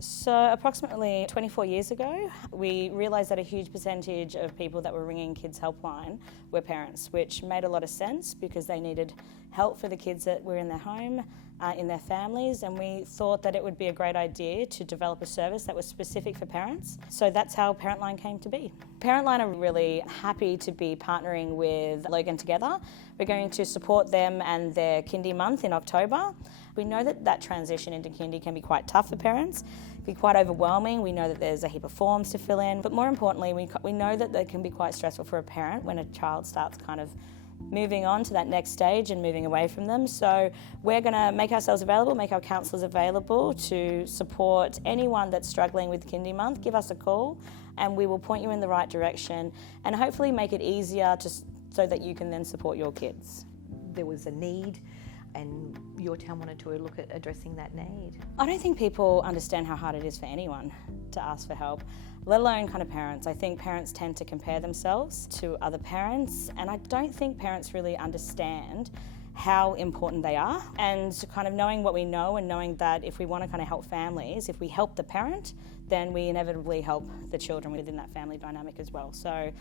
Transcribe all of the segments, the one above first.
So approximately 24 years ago, we realised that a huge percentage of people that were ringing Kids Helpline were parents, which made a lot of sense because they needed help for the kids that were in their home, in their families, and we thought that it would be a great idea to develop a service that was specific for parents. So that's how Parentline came to be. Parentline are really happy to be partnering with Logan together. We're going to support them and their kindy month in October. We know that that transition into kindy can be quite tough for parents, be quite overwhelming. We know that there's a heap of forms to fill in, but more importantly, we know that they can be quite stressful for a parent when a child starts kind of moving on to that next stage and moving away from them. So we're going to make ourselves available, make our counsellors available to support anyone that's struggling with kindy month. Give us a call and we will point you in the right direction and hopefully make it easier so that you can then support your kids. There was a need and your town wanted to look at addressing that need. I don't think people understand how hard it is for anyone to ask for help, let alone kind of parents. I think parents tend to compare themselves to other parents, and I don't think parents really understand how important they are. And kind of knowing what we know and knowing that if we want to kind of help families, if we help the parent, then we inevitably help the children within that family dynamic as well. So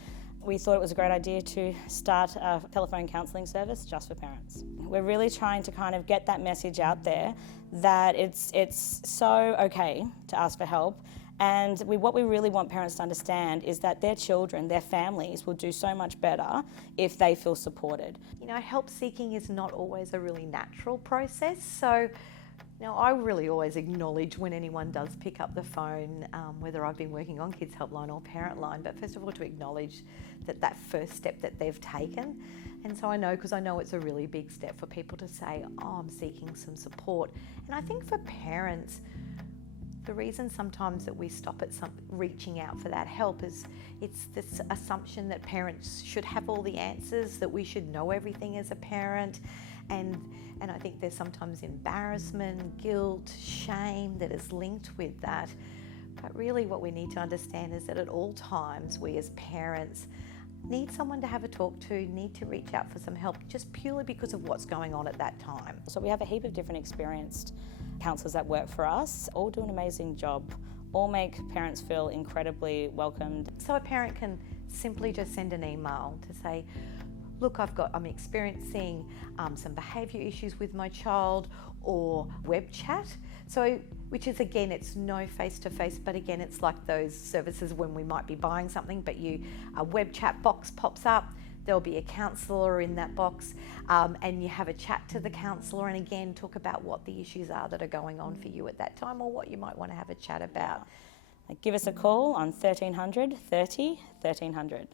we thought it was a great idea to start a telephone counselling service just for parents. We're really trying to kind of get that message out there that it's so okay to ask for help. And what we really want parents to understand is that their children, their families will do so much better if they feel supported. You know, help seeking is not always a really natural process. So, I really always acknowledge when anyone does pick up the phone, whether I've been working on Kids Helpline or Parentline, but first of all to acknowledge that first step that they've taken. And so I know, because I know it's a really big step for people to say, I'm seeking some support. And I think for parents, the reason sometimes that we stop at reaching out for that help is it's this assumption that parents should have all the answers, that we should know everything as a parent. And I think there's sometimes embarrassment, guilt, shame that is linked with that. But really what we need to understand is that at all times we as parents need someone to have a talk to, need to reach out for some help just purely because of what's going on at that time. So we have a heap of different experienced counsellors that work for us, all do an amazing job, all make parents feel incredibly welcomed. So a parent can simply just send an email to say, look, I'm experiencing some behaviour issues with my child, or web chat. So, which is again, it's no face-to-face, but again, it's like those services when we might be buying something, but a web chat box pops up, there'll be a counsellor in that box, and you have a chat to the counsellor and again, talk about what the issues are that are going on for you at that time or what you might want to have a chat about. Give us a call on 1300 30 1300.